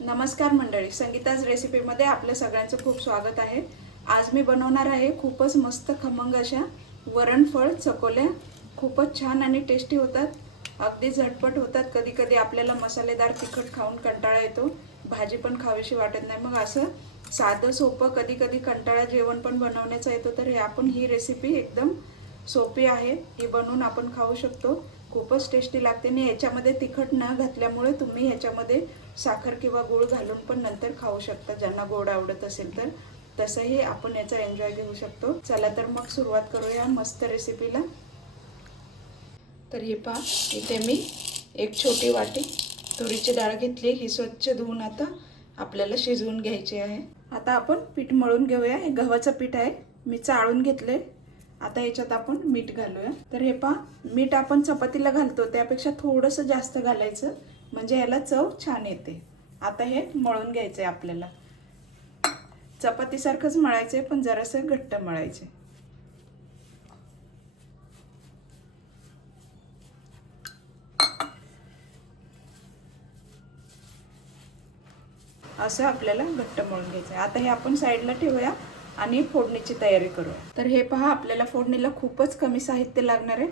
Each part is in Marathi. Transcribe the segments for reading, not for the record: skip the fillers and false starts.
नमस्कार मंडळी, संगीताज रेसिपीमध्ये आपल्या सगळ्यांचं खूप स्वागत आहे। आज मी बनवणार आहे खूपच मस्त खमंग अशा वरणफळ चकोल्या। खूपच छान आणि टेस्टी होतात, अगदी झटपट होतात। कधी कधी आपल्याला मसालेदार तिखट खाऊन कंटाळा येतो, भाजी पण खावीशी वाटत नाही, मग असं साधं सोपं कधी कधी कंटाळा जेवण पण बनवण्याचा येतो, तर आपण ही रेसिपी एकदम सोपी आहे, ही बनवून आपण खाऊ शकतो। खूपच टेस्टी लागते आणि याच्यामध्ये तिखट न घातल्यामुळे तुम्ही याच्यामध्ये साखर किंवा गूळ घालून पण नंतर खाऊ शकता, ज्यांना गोड आवडत असेल तर तसंही आपण याचा एन्जॉय घेऊ शकतो। चला तर मग सुरुवात करूया मस्त रेसिपीला। तर हे पहा, इथे मी एक छोटी वाटी तुरीची डाळ घेतली, ही स्वच्छ धुवून आता आपल्याला शिजवून घ्यायची आहे। आता आपण पीठ मळून घेऊया। हे गव्हाचं पीठ आहे, मी चाळून घेतले। आता याच्यात आपण मीठ घालूया। तर हे पहा, मीठ आपण चपातीला घालतो त्यापेक्षा थोडंसं जास्त घालायचं, म्हणजे याला चव छान येते। आता हे मळून घ्यायचंय आपल्याला, चपातीसारखंच मळायचंय पण जरासं घट्ट मळायचंय। असं आपल्याला घट्ट मळून घ्यायचंय। आता हे आपण साईडला ठेवूया आणि फोडणीची तयारी करूया। तर हे पहा, आपल्याला फोडणीला खूपच कमी साहित्य लागणार आहे।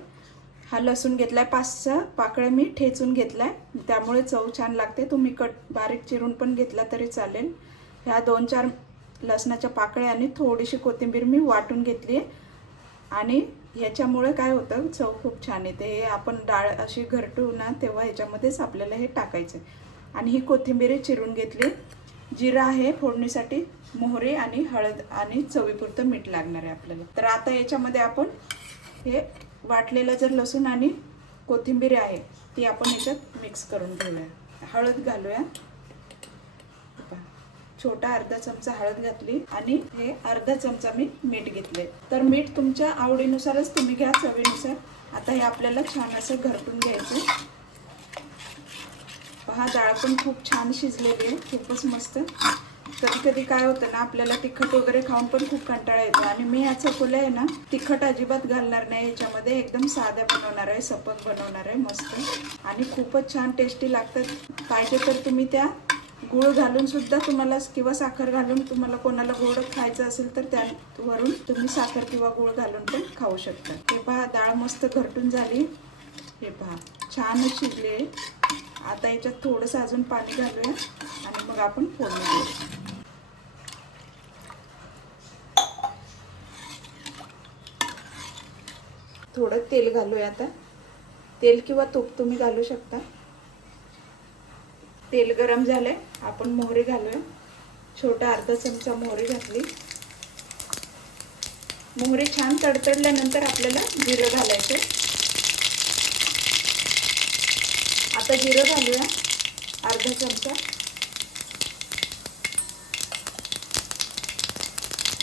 हा लसूण घेतलाय, 5-6 पाकळ्या मी ठेचून घेतलाय, त्यामुळे चव छान लागते। तुम्ही बारीक चिरून पण घेतला तरी चालेल। ह्या 2-4 लसणाच्या पाकळ्या आणि थोडीशी कोथिंबीर मी वाटून घेतली आहे, आणि ह्याच्यामुळे काय होतं, चव खूप छान येते। हे आपण डाळ अशी घरटू ना तेव्हा ह्याच्यामध्येच आपल्याला हे टाकायचं। आणि ही कोथिंबीर चिरून घेतली, जिरा आहे फोडणीसाठी, मोहरी आणि हळद आणि चवीपुरतं मीठ लागणार आहे आपल्याला। तर आता याच्यामध्ये आपण हे वाटलेलं जर लसूण आणि कोथिंबीर आहे ती आपण याच्यात मिक्स करून घेऊया। हळद घालूया, छोटा अर्धा चमचा हळद घातली आणि हे अर्धा चमचा मी मीठ घेतले। तर मीठ तुमच्या आवडीनुसारच तुम्ही घ्या, चवीनुसार। आता हे आपल्याला छान असं घरटून घ्यायचं। पहा, डाळ पण खूप छान शिजलेली आहे, खूपच मस्त। कधी कधी काय होतं ना, आपल्याला तिखट वगैरे खाऊन पण खूप कंटाळा येतो, आणि मी या चकोल्या आहे ना तिखट अजिबात घालणार नाही याच्यामध्ये, एकदम साध्या बनवणार आहे, सपक बनवणार आहे मस्त, आणि खूपच छान टेस्टी लागतात। पाहिजे तर तुम्ही त्या गूळ घालून सुद्धा तुम्हाला, किंवा साखर घालून, तुम्हाला कोणाला गोड खायचं असेल तर त्यावरून तुम्ही साखर किंवा गूळ घालून पण खाऊ शकता। हे पहा, डाळ मस्त घरटून झाली, हे पहा छान शिजली आहे। आता याच्यात थोडंसं अजून पाणी घालूया आणि मग आपण फोडणी देऊया। थोडं तेल घालूया आता, तेल किंवा तूप तुम्ही घालू शकता। तेल गरम झाले, आपण मोहरी घालूया। छोटा अर्धा चमचा मोहरी घातली। मोहरी छान तडतडल्यानंतर आपल्याला जिरं घालायचं। आता जिरं घालूया अर्धा चमचा।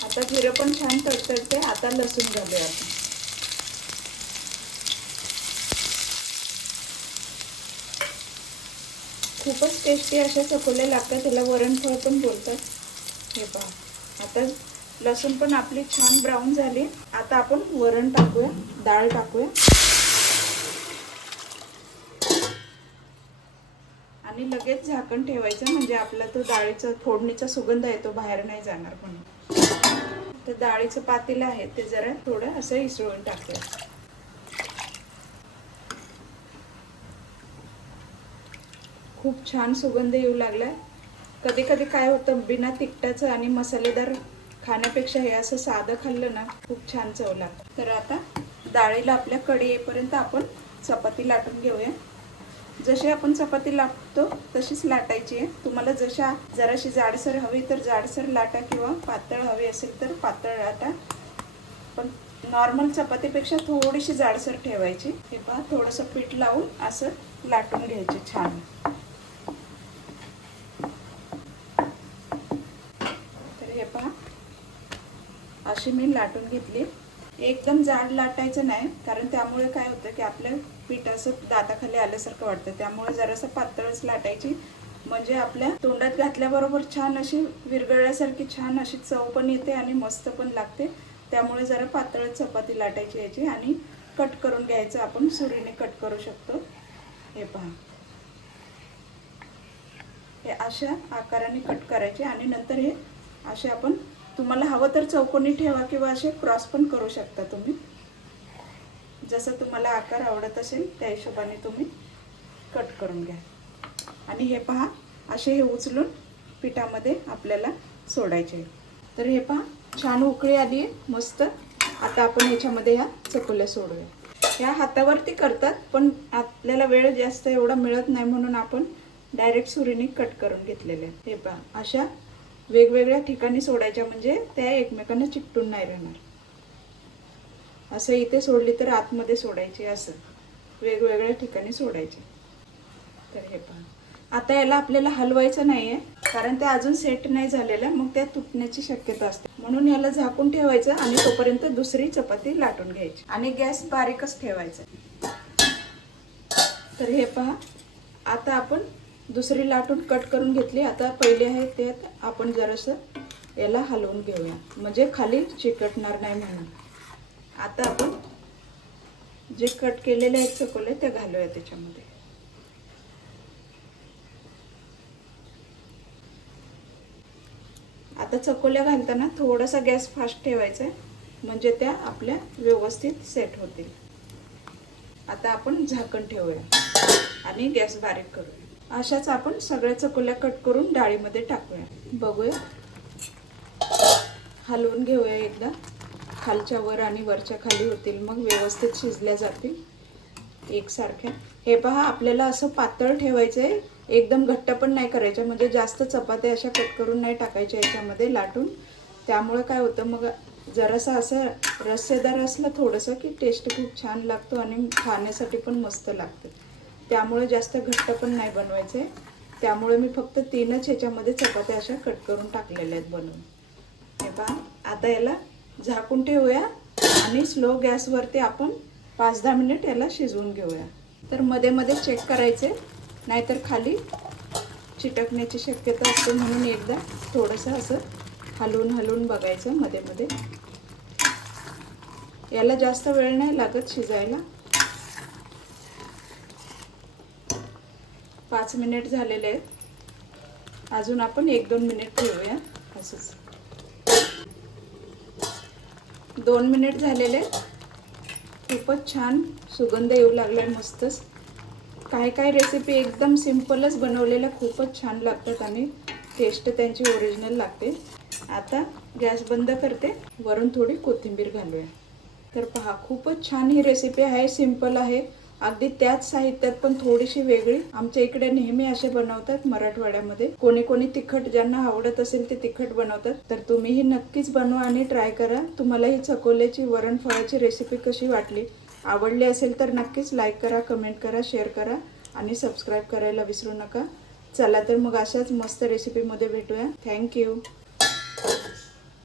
आता जिरं पण छान तडतडते, आता लसूण घालूया आपण। खूपच टेस्टी अशा चकोल्या लागतात, त्याला वरणफळ पण बोलतात। हे पहा, आता लसूण पण आपली छान ब्राऊन झाली। आता आपण वरण टाकूया, डाळ टाकूया, आणि लगेच झाकण ठेवायचं, म्हणजे आपला तो डाळीचा फोडणीचा सुगंध आहे तो बाहेर नाही जाणार म्हणून। तर डाळीचं पातेलं आहे ते जरा थोडं असं इसळून टाकूया। खूप छान सुगंध येऊ लागलाय। कधी कधी काय होतं, बिना तिखटाचं आणि मसालेदार खाण्यापेक्षा हे असं साधं खाल्लं ना खूप छान चव लागतं। तर आता डाळीला आपल्या कढई येईपर्यंत आपण चपाती लाटून घेऊया। जशी आपण चपाती लाटतो तशीच लाटायची आहे। तुम्हाला जराशी जाडसर हवी तर जाडसर लाटा, किंवा पातळ हवी असेल तर पातळ लाटा, पण नॉर्मल चपातीपेक्षा थोडीशी जाडसर ठेवायची। हे पहा, थोडंसं पीठ लावून असं लाटून घ्यायचे छान। तर हे पहा, अशी मी लाटून घेतली। एकदम जाड लाटायचं नाही, कारण त्यामुळे काय होतं की आपलं पीठ असं दाताखाली आल्यासारखं वाटतं, त्यामुळे जरासं पातळच लाटायची, म्हणजे आपल्या तोंडात घातल्याबरोबर छान अशी विरघळल्यासारखी छान अशी चव पण येते आणि मस्त पण लागते। त्यामुळे जरा पातळ चपाती लाटायची याची, आणि कट करून घ्यायचं, आपण सुरीने कट करू शकतो। हे पहा, हे अशा आकाराने कट करायचे आणि नंतर हे असे आपण तुम्हाला हवं तर चौकोनी ठेवा किंवा असे क्रॉस पण करू शकता तुम्ही. जसं तुम्हाला आकार आवडत असेल त्या हिशोबाने तुम्ही कट करून घ्या. आणि हे पहा असे हे उचलून पिठामध्ये आपल्याला सोडायचे. तर हे पहा छान उकळी आली आहे मस्त. आता आपण याच्यामध्ये ह्या चकोल्या सोडूया. ह्या हातावरती करतात पण आपल्याला वेळ जास्त एवढा मिळत नाही म्हणून आपण डायरेक्ट सुरीने कट करून घेतलेले. हे पहा अशा वेगवेगळ्या ठिकाणी सोडायच्या म्हणजे त्या एकमेकांना चिकटून नाही राहणार. असं इथे सोडली तर आतमध्ये सोडायची, असं वेगवेगळ्या ठिकाणी सोडायचे. तर हे पहा आता याला आपल्याला हलवायचं नाही आहे कारण ते अजून सेट नाही झालेलं, मग त्या तुटण्याची शक्यता असते. म्हणून याला झाकून ठेवायचं आणि तोपर्यंत दुसरी चपाती लाटून घ्यायची आणि गॅस बारीकच ठेवायचा. तर हे पहा आता आपण दुसरी लाटून कट करून घेतली. आता पहिले आहे ते आपण जरासं याला हलवून घेऊया म्हणजे खाली चिकटणार नाही म्हणून. आता आपण जे कट केलेले आहेत चकोले ते घालूया त्याच्यामध्ये. आता चकोल्या घालताना थोडासा गॅस फास्ट ठेवायचा म्हणजे त्या आपल्या व्यवस्थित सेट होतील. आता आपण झाकण ठेवूया आणि गॅस बारीक करूया. अशाच आपण सगळ्या चकोल्या कट करून डाळीमध्ये टाकूया. बघूया, हलवून घेऊया एकदा. खालच्या वर आणि वरच्या खाली होतील, मग व्यवस्थित शिजल्या जातील एकसारख्या. हे पहा आपल्याला असं पातळ ठेवायचं आहे, एकदम घट्ट पण नाही करायचं म्हणजे जास्त चपात्या अशा कट करून नाही टाकायच्या याच्यामध्ये लाटून. त्यामुळे काय होतं मग जरासं असं रस्सेदार असलं थोडंसं की टेस्ट खूप छान लागतो आणि खाण्यासाठी पण मस्त लागतं. त्यामुळे जास्त घट्ट पण नाही बनवायचं आहे. त्यामुळे मी फक्त 3च ह्याच्यामध्ये चपात्या अशा कट करून टाकलेल्या आहेत बनवून. हे पहा आता याला झाकून ठेवूया आणि स्लो गॅसवरती आपण 5-10 मिनिट याला शिजवून घेऊया. तर मध्ये मध्ये चेक करायचे नाहीतर खाली चिटकण्याची शक्यता असते, म्हणून एकदा थोडंसं असं हलवून बघायचं मध्ये मध्ये. याला जास्त वेळ नाही लागत शिजायला. 5 मिनिट झालेले आहेत. अजून आपण 1-2 मिनिट ठेवूया असंच. 2 मिनिट झालेले. खूपच छान सुगंध येऊ लागलाय मस्तच. काही रेसिपी एकदम सिंपलच बनवलेल्या खूपच छान लागतात आणि टेस्ट त्यांची ओरिजिनल लागते. आता गॅस बंद करते, वरून थोडी कोथिंबीर घालूया. तर पहा खूपच छान ही रेसिपी आहे, सिंपल आहे अगदी. त्याच साहित्यात पण थोडीशी वेगळी. आमच्या इकडे नेहमी असे बनवतात मराठवाड्यामध्ये. कोणी तिखट ज्यांना आवडत असेल ते तिखट बनवतात. तर तुम्हीही नक्कीच बनवा आणि ट्राय करा. तुम्हाला ही चकोल्याची वरणफळाची रेसिपी कशी वाटली, आवडली असेल तर नक्कीच लाईक करा, कमेंट करा, शेअर करा आणि सबस्क्राईब करायला विसरू नका. चला तर मग अशाच मस्त रेसिपीमध्ये भेटूया. थँक्यू.